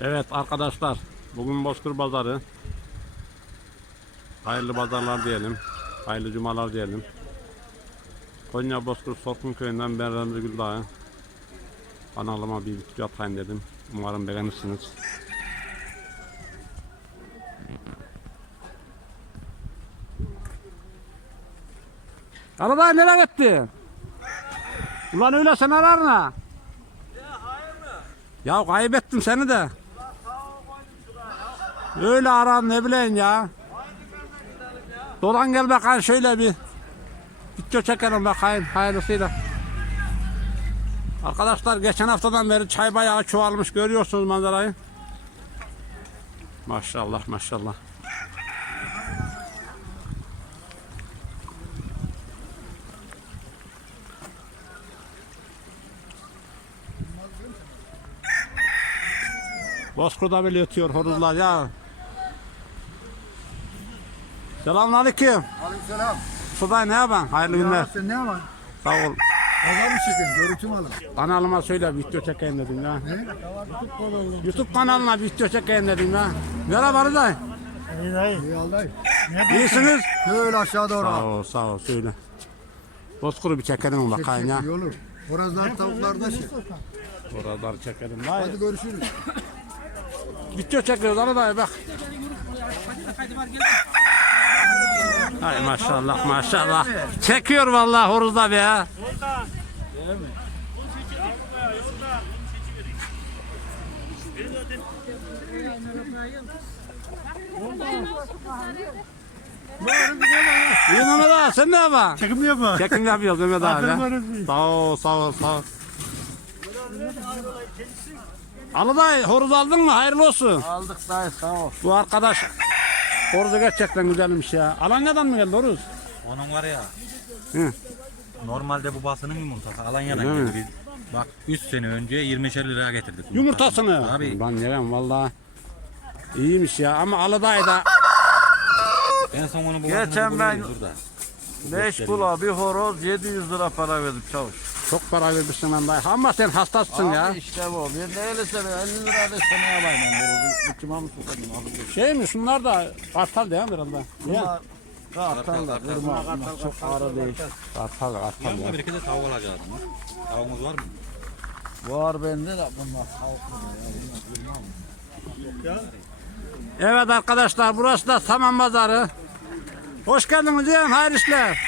Evet arkadaşlar bugün Bozkır Pazarı. Hayırlı pazarlar diyelim. Hayırlı cumalar diyelim. Konya Bozkır Sorkun Köyü'nden ben Remzi Güldağ. Kanalıma bir video atayım dedim. Umarım beğenirsiniz. Arada nereye gitti? Ulan öyle sen arar ne? Ya kaybettim seni de. Öyle aram ne bileyim ya. Dolan gel bakayım şöyle bir. Video çekelim bakayım hayırlısıyla. Arkadaşlar geçen haftadan beri çay bayağı çoğalmış görüyorsunuz manzarayı. Maşallah maşallah. Bozkur'da bile ötüyor horozlar ya. Selamünaleyküm. Aleykümselam. Suday ne yapan? Hayırlı Ya günler. sen ne yapan? Sağ ol. Pazar mı çekin? Görüntü mü alın? Kanalıma söyle video çekeyim dedim ya. YouTube kanalına video çekeyim dedim ya. Merhaba Rıday. İyi alday. İyisiniz? Şöyle aşağı doğru. Sağ ol sağ ol söyle. Bozkur'u bir çekelim bakayım ya. İyi olur. Horazlar tavuklar da şey. Oraları çekelim. Vay. Hadi görüşürüz. Video çekiyoruz Rıday bak. Hay maşallah maşallah. Çekiyor vallahi horozda be. İyi Mehmet abi sen ne yapıyorsun? Çekim yapma. Çekim yapıyoruz Mehmet abi. Sağ ol sağ ol sağ ol. Alıday horoz aldın mı? Hayırlı olsun. Aldık dayı sağ ol. Bu arkadaş horozu gerçekten güzelmiş ya. Alanya'dan mı geldi horoz? Onun var ya. Hı. Normalde bu basının yumurtası Alanya'dan Öyle geldi. Biz, bak 3 sene önce 20'şer liraya getirdik. Yumurtasını. Abi Ben yemem valla. İyiymiş ya ama Alıday da en son onu bu Geçen ben- burada. 5 bula bir horoz 700 lira para verdim çavuş. Çok para vermişsin lan dayı. Ama sen hastasın ya. İşte bu. Bir de 50 sene 50 lira da seneye yapayım ben horozu. Uçuma mı tutayım abi? Şey mi şunlar da kartal değil mi da? Ya. Kartal da kırma. Çok ağır değil. Kartal kartal ya. Yanında bir iki de tavuk alacağız. ama. Tavuğumuz var mı? Var bende de bunlar. Evet arkadaşlar burası da Saman Pazarı. Hoş geldiniz diyelim hayırlı işler.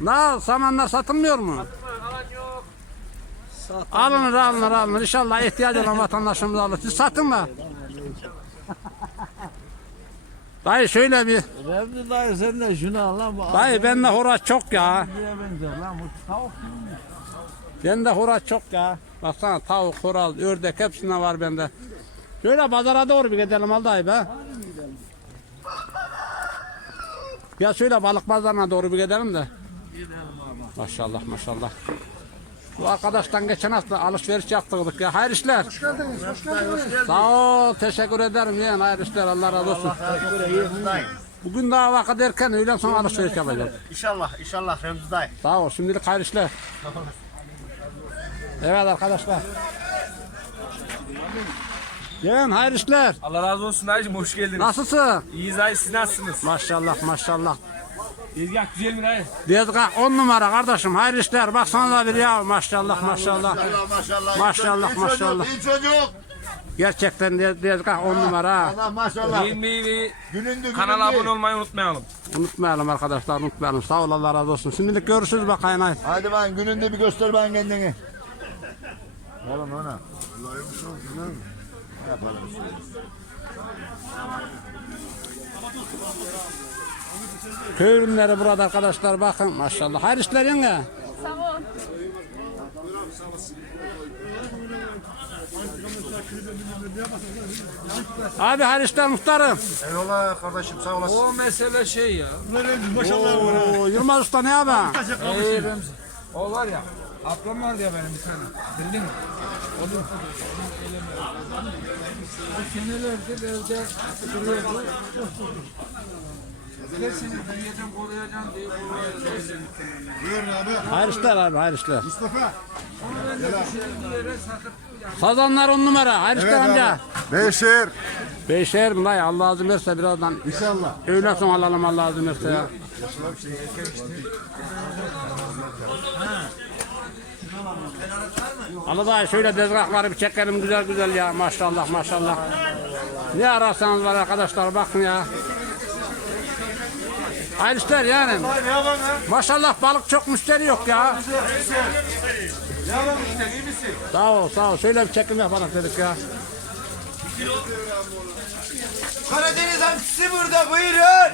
Ne samanlar satılmıyor mu? Alınır alınır alınır. İnşallah ihtiyacı olan vatandaşımız alır. Siz satın da. Dayı şöyle bir. Remzi dayı sen de şunu al lan. Dayı bende horoz çok ya. Bende horoz çok ya. Baksana tavuk, horoz, ördek hepsinden var bende. Şöyle pazara doğru bir gidelim al dayı be. Ya şöyle balık pazarına doğru bir gidelim de. Maşallah maşallah. Bu arkadaştan geçen hafta alışveriş yaptırdık ya. Hayırlı işler. Hoş geldiniz. Hoş geldiniz. Sağ ol. Teşekkür ederim yeğen. Hayırlı işler. Allah razı olsun. Bugün daha vakit erken öğlen sonra alışveriş yapacağız. İnşallah. inşallah Remzi dayı. Sağ ol. Şimdilik hayırlı işler. Evet arkadaşlar. Yeğen hayırlı işler. Allah razı olsun dayıcım hoş geldiniz. Nasılsın? İyiyiz dayı siz nasılsınız? Maşallah maşallah. Tezgah güzel mi dayı? Dezgah on numara kardeşim. Hayırlı işler. Baksana da bir ya. Maşallah maşallah. Maşallah. Maşallah, maşallah. İyi çocuk. Gerçekten dezgah on numara. ha. Allah maşallah. Beğenmeyi ve Günündü kanala abone olmayı unutmayalım. Unutmayalım arkadaşlar unutmayalım. Sağ ol Allah razı olsun. Şimdilik görüşürüz bakayım. haydi. Hadi ben gününde bir göster ben kendini. Oğlum ona. Köy ürünleri burada arkadaşlar bakın maşallah. Hayırlı işler yenge. Sağ ol. Abi hayırlı işler muhtarım. Eyvallah kardeşim sağ olasın. O mesele şey ya. Oo, Yılmaz Usta ne yapar? Ey Remzi. O var ya. Ablam vardı ya benim bir tane. Bildin mi? O da o senelerdir evde duruyordu. Her sene büyüyeceğim, koruyacağım diye koruyacağım. Buyurun abi. Hayırlı işler abi hayırlı işler. Mustafa. Onu ben de düşürdüm bir yere satıp Sazanlar on numara. Hayırlı işler amca. Beşer. Beşer mi dayı? Allah azim verse birazdan. İnşallah. Öğlen sonra alalım Allah azim verse ya. Allah dayı şöyle tezgahları bir çekelim güzel güzel ya maşallah maşallah. Ne ararsanız var arkadaşlar bakın ya. Hayırlı işler yani. Maşallah balık çok müşteri yok ya. Sağ ol sağ ol. Şöyle bir çekim yapalım dedik ya. Karadeniz hamsisi burada buyurun.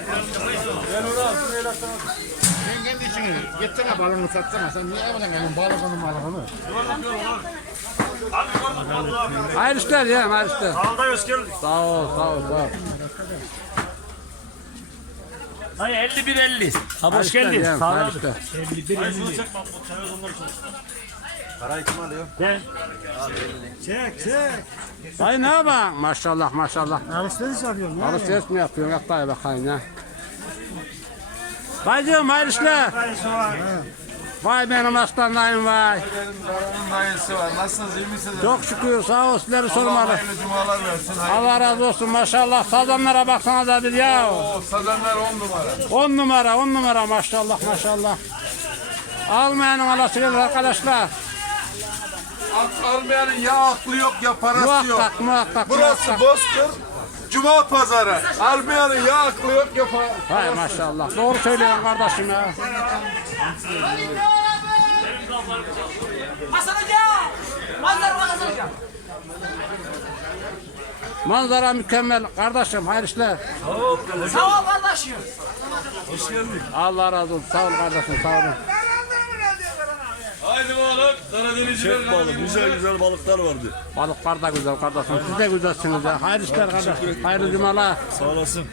Sen kendi içini gitsene balonu satsana. Sen niye yapacaksın elin balonu malonu? Hayırlı işler ya hayırlı işler. Sağ ol sağ ol sağ ol. Hayır 51 50. Ha Hayırlı hoş işler geldin. yeğen, Sağ ol. hayırlı işler. 51 50. Gel. Dayı ne yapıyorsun? Maşallah maşallah. Alışveriş yapıyorum ya. Alışveriş mi yapıyorsun? Yap dayı bakayım ya. Dayıcığım hayırlı işler. Vay benim aslan dayım vay. Benim dayısı var. Nasılsınız iyi misiniz? Çok şükür sağ ol sizleri sormalı. Hayırlı cumalar versin. Allah razı olsun maşallah. Sazanlara baksana da bir ya. O sazanlar on numara. On numara on numara maşallah maşallah. Almayanın alası gelir arkadaşlar. Ak almayanın ya aklı yok ya parası yok. Muhakkak muhakkak. Burası muhakkak. Bozkır. Cuma pazarı. Almayanın ya aklı yok ya parası. Hay maşallah. Doğru söylüyorsun kardeşim ya. Kazanacağım. Manzara kazanacağım. Manzara mükemmel kardeşim. Hayırlı işler. Sağ ol kardeşim. Allah razı olsun. Sağ ol kardeşim. Sağ olun. Çek balık, güzel güzel balıklar vardı. Balıklar da güzel kardeşim. Siz de güzelsiniz ya. Hayırlı işler kardeşim. Hayırlı cumalar. Sağ olasın.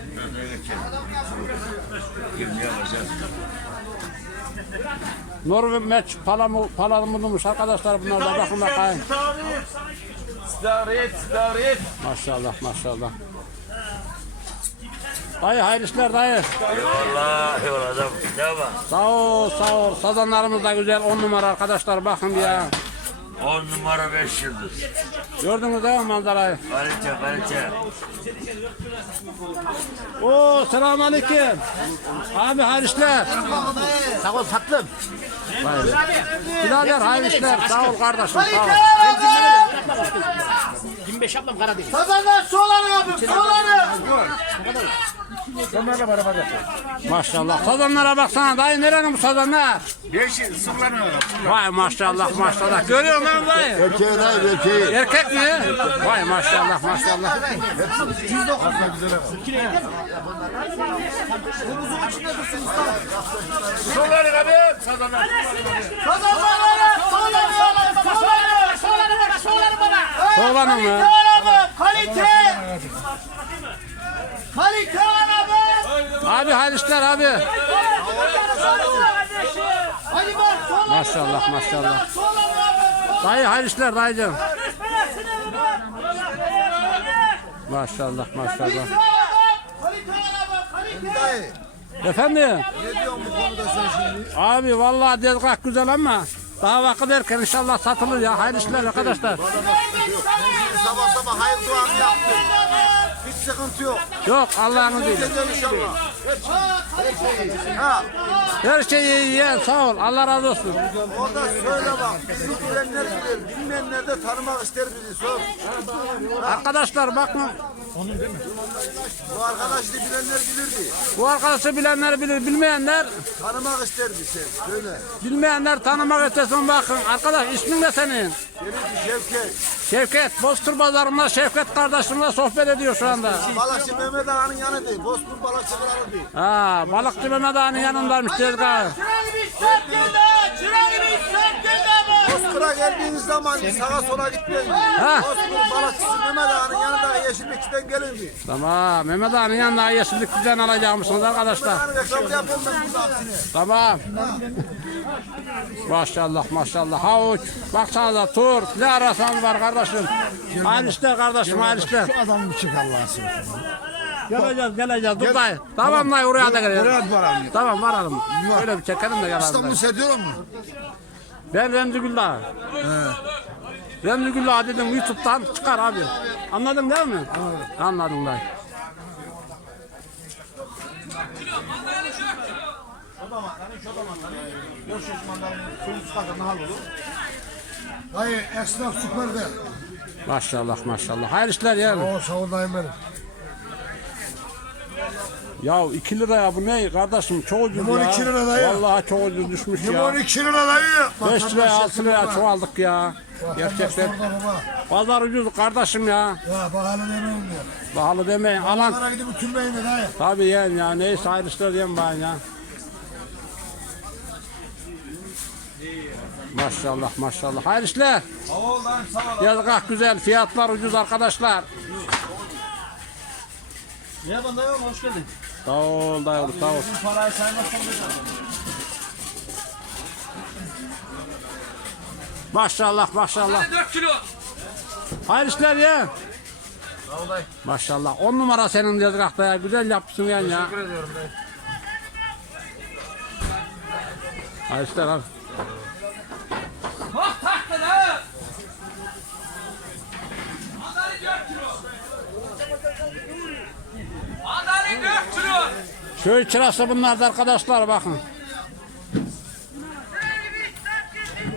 Norveç palamı, palamutmuş arkadaşlar bunlar da bakın bakayım. Sidaret, sidaret. Maşallah maşallah. Dayı hayırlı işler dayı. Allah adam. Ne var? Sağ ol sağ ol. Sazanlarımız da güzel. On numara arkadaşlar bakın ya. 10 numara 5 yıldız. Gördünüz değil mi manzarayı? Kalite kalite. Oo selamun aleyküm. Abi hayırlı işler. Sağ ol tatlım. Birader hayırlı işler. Sağ ol kardeşim sağ ol. 25 yapmam Karadeniz. Sazanlar soğlanı abi soğlanı. Onlarla beraber yapalım. Maşallah. Sazanlara baksana dayı nerenin bu sazanlar? Yeşil sırlanıyor. Vay maşallah maşallah. Görüyor musun dayı? Erkeği dayı erkeği. Erkek mi? Vay maşallah maşallah. Soruları abi. Sazanlar. Kazanmaları soğlanı soğlanı soğlanı bana soğlanı bana. Soğlanın mı? Araba kalite. Kalite Abi hayırlı işler abi. Maşallah maşallah. Dayı hayırlı işler dayıcığım. Maşallah maşallah. Efendim? Ne diyorsun bu konuda sen şimdi? Abi vallahi tezgah güzel ama daha vakit erken inşallah satılır ya. Hayırlı işler arkadaşlar. Sabah sabah hayır duanı yaptım. Hiç sıkıntı yok. Yok Allah'ın izniyle. Ha, Her şey iyi iyi sağ ol. Allah razı olsun. orada söyle bak. Bizi bilenler bilir. Bilmeyenler de tanımak ister bizi. Sor. Arkadaşlar bakın Bu arkadaşı bilenler bilirdi. bu arkadaşı bilenler bilir bilmeyenler Tanımak ister bizi. Söyle. bilmeyenler tanımak istesin bakın. Arkadaş ismin ne senin? Benimki Şevket. Şevket. Bozkır pazarında Şevket kardeşimle sohbet ediyor şu anda. Balıkçı Mehmet Ağa'nın yanı değil. Bozkurt balıkçıları değil. Ha, balıkçı Mehmet Ağa'nın yanındaymış tezgah. Çırağı gibi sert geldi. Çırağı gibi sert geldi abi. Bozkır'a geldiğiniz zaman sağa sola gitmeyin. Ha. Bozkurt balıkçısı Mehmet Ağa'nın yanında Yeşillikçi'den gelin diye. Tamam. Mehmet Ağa'nın yanına yeşillikçiden alacakmışsınız arkadaşlar. Reklamını yapıyorum ben burada aksine. Tamam. Maşallah maşallah. Havuç. Baksana tur. Ne arasan var kardeşim. Hayırlı işler kardeşim hayırlı işler. Adam bir çık Allah'a. Geleceğiz geleceğiz. Dur dayı. Tamam dayı oraya da gelelim. Tamam varalım. Öyle bir çekelim de gelelim. dayı. seyrediyor mu? Ben Remzi Güldağ. Remzi Güllü dedim YouTube'dan çıkar abi. Anladın değil mi? Anladım dayı. Dayı esnaf süperde. Maşallah maşallah. Hayırlı işler yani. O sağ ol dayım benim. Ya 2 liraya bu ne kardeşim çok ucuz Limon ya. iki lira dayı. Vallahi çok ucuz düşmüş ya. Limon 2 lira dayı. 5 liraya 6 liraya çoğaldık ya. Gerçekten. Pazar ucuz kardeşim ya. Ya bakalım demeyin diyor. Pahalı demeyin. Alan Onlara gidip ütülmeyin de dayı. tabii yani ya. Neyse hayırlı işler diyeyim ben ya. Maşallah maşallah. Hayırlı işler. Yazık ah güzel. Fiyatlar ucuz arkadaşlar. Bana yok hoş geldin. Sağ ol dayı sağ ol. Bizim parayı saymazsan Maşallah maşallah. 4 kilo. Hayırlı işler ya. Sağ ol dayı. Maşallah. On numara senin yazıkta ya. Güzel yapmışsın yani ya. Teşekkür ediyorum dayı. Hayırlı işler abi. Bak taktın ha. Mandalin 4 kilo. Mandalin 4 kilo. Köy çırası bunlar da arkadaşlar bakın.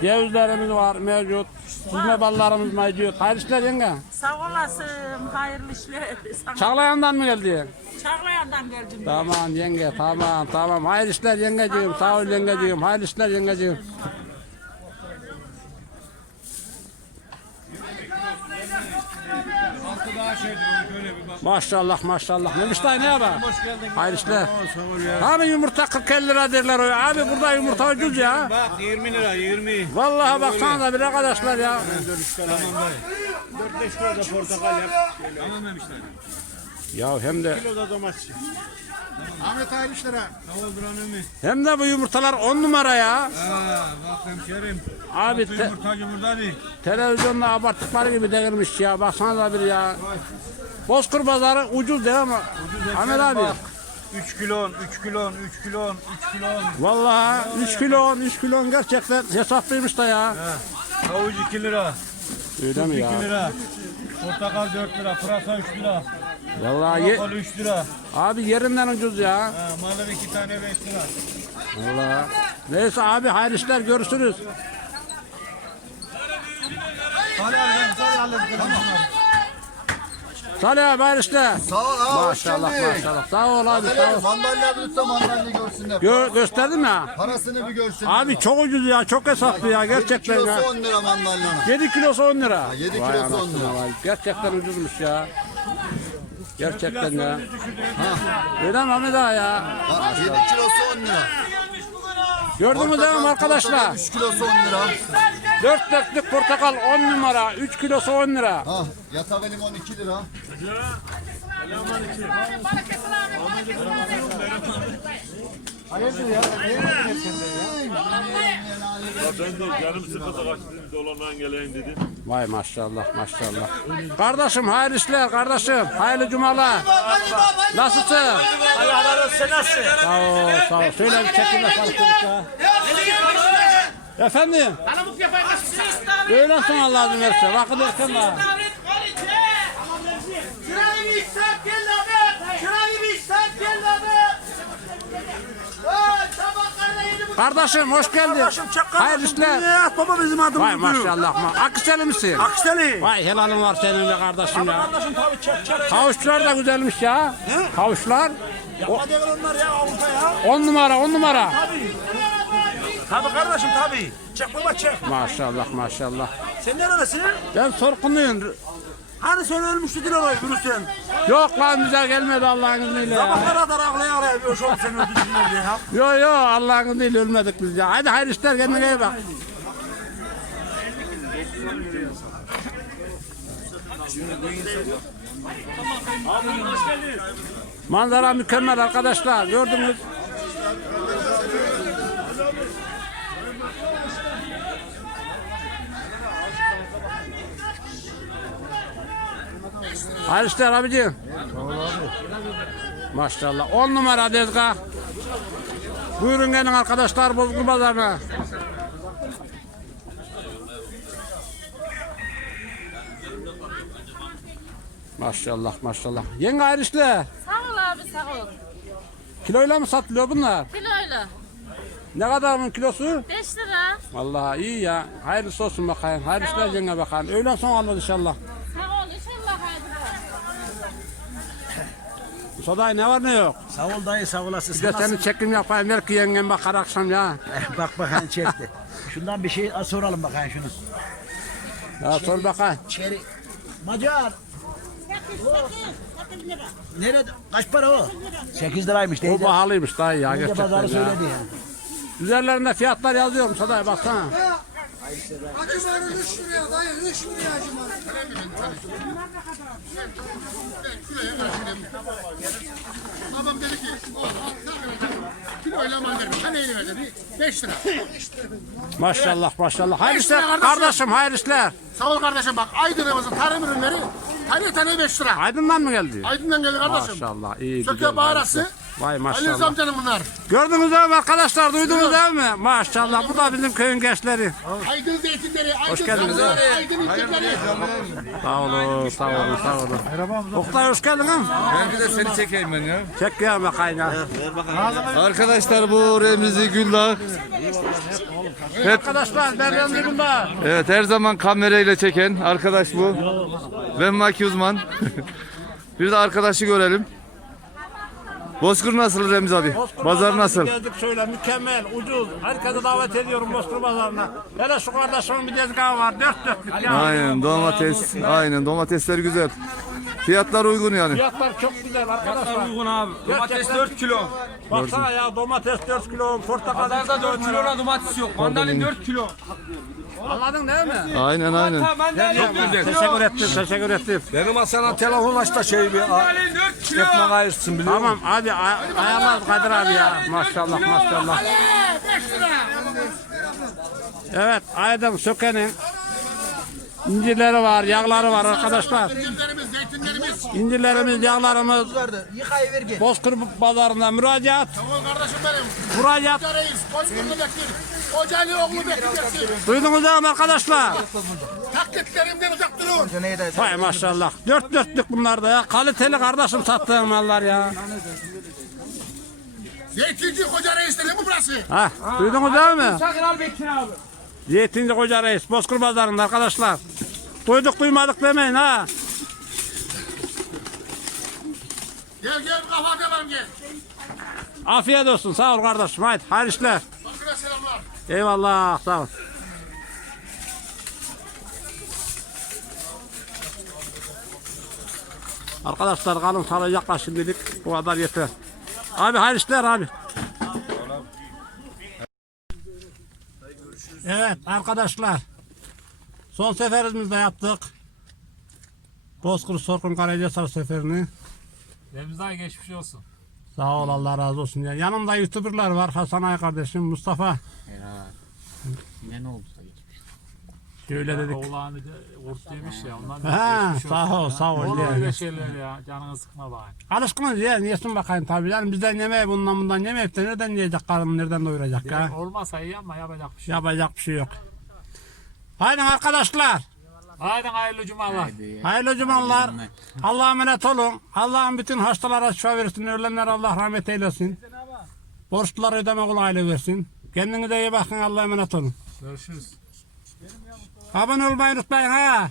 Cevizlerimiz var mevcut. Süzme ballarımız mevcut. Hayırlı işler yenge. Sağ olasın, hayırlı işler. Sana Çağlayan'dan mı geldi? Çağlayan'dan geldim. Tamam yenge tamam tamam. Hayırlı işler yengeciğim. Sağ ol yengeciğim. Hayırlı işler yengeciğim. Maşallah maşallah. Memiş dayı ne yapar? Hayırlı işler. Hani yumurta 40 lira derler o ya. Abi burada yumurta ucuz ya. Bak 20 lira 20. Vallahi baksana da bir arkadaşlar ya. 4-5 kilo da portakal yap. Tamam demişler. Ya hem de Kilo da domates. Ahmet hayırlı işler ha. Sağ ol Duran Ömür. hem de bu yumurtalar 10 numara ya. Aa bak hemşerim. Abi te- Yumurtacı burada değil. televizyonda abarttıkları gibi değilmiş ya. Baksana da bir ya. Bozkır pazarı ucuz değil mi? Ahmet abi. 3 kilon, 3 kilon, 3 kilon, 3 kilon. Vallahi 3 kilo 3 kilo gerçekten hesaplıymış da ya. Havuç 2 lira, Öyle mi ya? 2 lira. Portakal 4 lira, pırasa 3 lira. Vallahi ye- Portakal 3 lira. abi yerinden ucuz ya. Ha, malın 2 tane 5 lira. Vallahi. Neyse abi hayırlı işler görüşürüz. Hadi hadi hadi halledin. Salih abi hayırlı işler. Sağ ol abi Maşallah maşallah. Sağ ol abi sağ ol. Mandalya bir tutsa mandalya görsünler. Gö gösterdim ya. Parasını bir görsünler. Abi çok ucuz ya çok hesaplı ya gerçekten ya. Kilosu 10 lira mandalyanın. 7 kilosu 10 lira. yedi Vay kilosu 10 anasını lira. vay. Gerçekten ucuzmuş ya. Gerçekten ya. Öyle mi Ahmet ağa ya? Ha, 7 kilosu 10 lira. Gördünüz değil mi arkadaşlar? 3 kilosu 10 lira. 4 dörtlük portakal 10 numara, 3 kilosu 10 lira. Ha, yatağı limon 2 lira. Ben de canım sıkıldı kaçtım dolandan geleyim dedim. Vay maşallah maşallah. Kardeşim hayırlı işler kardeşim. Hayırlı cumalar. Nasılsın? Allah razı olsun. Nasıl? Sağ ol sağ ol. Söyle bir ya. Efendim? Hanımlık yapayım. Öylesin Allah izin verirse. Vakit erken var. Şurayı bir işler geldi abi. Şurayı bir işler geldi abi. Kardeşim hoş geldin. Hayırlı işler. baba bizim adımız Vay maşallah. ma- Akiseli misin? Akseli. Vay helalin var senin be kardeşim ya. Kardeşim tabii çek çek. Havuçlar da güzelmiş ya. Havuçlar. Yapma değil onlar ya Avrupa ya. 10 numara 10 numara. Tabii kardeşim tabii. Çek baba çek. Maşallah maşallah. Sen neredesin? Ben sorkunluyum. Hani sen ölmüştün orayı virüsten. Yok lan bize gelmedi Allah'ın izniyle. Sabahlara kadar ağlaya ağlaya bir şu sen öldürdün diye. Yo yo Allah'ın izniyle ölmedik biz ya. Hadi hayırlı işler kendine iyi bak. Manzara mükemmel arkadaşlar. Gördünüz. Hayırlı işler abicim. Maşallah. 10 numara tezgah. Buyurun gelin arkadaşlar Bozkır Pazarı'na. Maşallah maşallah. Yenge hayırlı işler. Sağ ol abi sağ ol. Kiloyla mı satılıyor bunlar? Kiloyla. Ne kadar bunun kilosu? 5 lira. Vallahi iyi ya. Hayırlısı olsun bakayım. Hayırlı işler yenge bakayım. Öğlen son alır inşallah. Sağ ol inşallah haydi. Soday ne var ne yok? Sağ ol dayı sağ olasın. Bir de seni çekim yapayım belki yengem bakar akşam ya. Bak bakayım çekti. Şundan bir şey soralım bakayım şunu. Ya sor bakayım. Çeri. Macar. Nerede? Kaç para o? 8 liraymış O değil de. pahalıymış iyi ya gerçekten pazarı ya. söyledi ya. Üzerlerinde fiyatlar yazıyor mu Soday baksana. Acımarı 3 liraya dayı 3 liraya acımarı. Babam dedi ki o kiloyla vermiş. Sen neyini verdin? 5 lira. Maşallah maşallah. Hayırlı Beş lira kardeşim. kardeşim hayırlı işler. Sağ ol kardeşim bak Aydın'ımızın tarım ürünleri tane tane 5 lira. Aydın'dan mı geldi? Aydın'dan geldi kardeşim. Maşallah iyi Söke güzel. bağrası. hayırlısı. Vay Ali maşallah. amcanın bunlar. Gördünüz değil mi arkadaşlar? Duydunuz değil mi? Maşallah. Bu da bizim köyün gençleri. Aydın zeytinleri, Aydın geldiniz sabunları, Aydın içecekleri. Sağ olun, sağ olun, sağ olun. Oktay hoş geldin ha. Ben bir de seni çekeyim ben ya. Çek ya bakayım ya. Arkadaşlar bu Remzi Güldağ. Arkadaşlar ben Remzi Bunda. Evet her zaman kamerayla çeken arkadaş bu. Ben Maki Uzman. bir de arkadaşı görelim. Bozkır nasıl Remzi abi? Pazar nasıl? Geldik şöyle mükemmel, ucuz. Herkese davet ediyorum Bozkır Pazarı'na. Hele şu kardeşimin bir tezgahı var. Dört dörtlük ya. Aynen domates. Aynen domatesler güzel. Fiyatlar uygun yani. Fiyatlar çok güzel arkadaşlar. Uygun abi. Domates Gerçekten- 4 kilo. Baksana ya domates 4 kilo, portakal Pazarda 3 4 kilo. domates yok. Mandalin 4 kilo. Anladın değil mi? Aynen aynen. Mandalin 4 kilo. Teşekkür ettim, teşekkür ettim. Benim Hasan'a telefon aç da şey bir Mandalin 4 kilo. ekmek ayırsın biliyor musun? Tamam hadi ay- ayarlar Kadir abi ya. Maşallah maşallah. 5 lira. Evet Aydın Söke'nin incirleri var, yağları var arkadaşlar. İncirlerimiz, yağlarımız Bozkır pazarında müracaat. Tamam kardeşim benim. Müracaat. Bozkurlu Bekir. Hoca Ali oğlu Bekir. Duydunuz değil mi arkadaşlar? Taklitlerimden uzak durun. Vay maşallah. Dört dörtlük bunlar da ya. Kaliteli kardeşim sattığım mallar ya. Zeytinci Hoca reis dedi mi burası? Ha, duydunuz değil mi? Sakın al Bekir abi. Zeytinci Koca Reis Bozkır pazarında arkadaşlar. Duyduk duymadık demeyin ha. Gel gel kafa devam gel. Afiyet olsun. Sağ ol kardeşim. Haydi hayırlı işler. Bakır'a selamlar. Eyvallah. Sağ ol. Arkadaşlar kalın saracaklar şimdilik. Bu kadar yeter. Abi hayırlı işler abi. Evet arkadaşlar. Son seferimizde yaptık. Bozkır Sorkun Karacahisar seferini. Remzi geçmiş olsun. Sağ ol Allah razı olsun. Ya. Yanımda youtuberlar var. Hasan Ay kardeşim, Mustafa. Ne oldu? Şöyle dedik. Oğlanı ort demiş ya. Ondan Ha, sağ ol, sağ ol. Olur öyle şeyler ya. Canını sıkma bari. Alışkınız ya, yesin bakayım tabii. Yani bizden yemeği bundan bundan yemeyip de nereden yiyecek karnını, nereden doyuracak ya? Olmazsa iyi ama yapacak bir şey. yok. Yapacak bir şey yok. Haydi arkadaşlar. Haydi hayırlı cumalar. Hayırlı cumalar. Allah'a emanet olun. Allah'ın bütün hastalara şifa versin. Ölenler Allah rahmet eylesin. Borçluları ödeme kolaylığı versin. Kendinize iyi bakın. Allah'a emanet olun. Görüşürüz. Abone olmayı unutmayın ha.